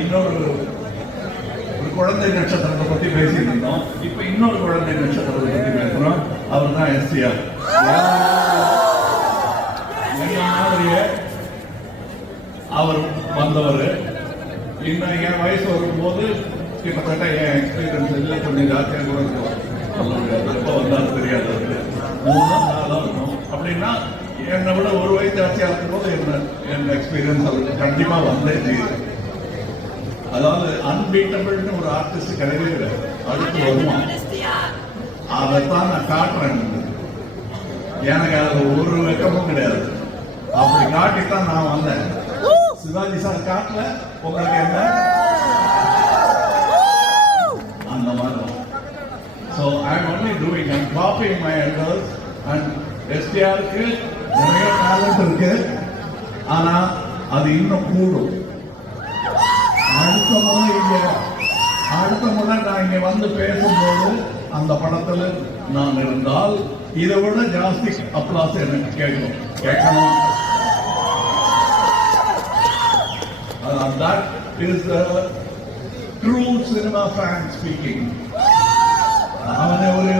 இன்னொரு குழந்தை நட்சத்திரத்தை பத்தி பேசிட்டு இருந்தோம். இப்ப இன்னொரு குழந்தை நட்சத்திரத்தை பத்தி பேசுறோம். அவர் தான் எஸ்டிஆர். மாதிரியே அவர் வந்தவர். இன்னும் என் வயசு வரும்போது கிட்டத்தட்ட என் எக்ஸ்பீரியன்ஸ் எல்லாம் கொஞ்சம் ஜாஸ்தியாக கூட இருக்கும். சொல்ல முடியாது, எப்போ வந்தாலும் தெரியாது. அவருக்கு 3 இருக்கும். அப்படின்னா என்னை விட ஒரு வயசு ஜாஸ்தியாக இருக்கும்போது என் எக்ஸ்பீரியன்ஸ் அவருக்கு கண்டிப்பா வந்தே தெரியுது. அதாவது அன்பீட்டபிள்னு ஒரு ஆர்டிஸ்ட் கிடையவே இல்லை. அடுத்து வருவான். அதைத்தான் நான் காட்டுறேன். எனக்கு அதுல ஒரு வெக்கமும் கிடையாது. அப்படி காட்டித்தான் நான் வந்தேன். சிவாஜி சார் காட்டல, உங்களுக்கு என்ன அந்த மாதிரி. So I'm only doing, I'm copying my elders. And எஸ்டிஆருக்கு நிறைய டேலண்ட் இருக்கு. ஆனா அது இன்னும் கூடும். அடுத்த முறை நான் இங்க வந்து பேசும்போது அந்த படத்துல நான் இருந்தால் இதை விட ஜாஸ்தி அப்ளாஸ் எனக்கு கேட்கணும். That is the true cinema fan speaking. அவனை ஒரு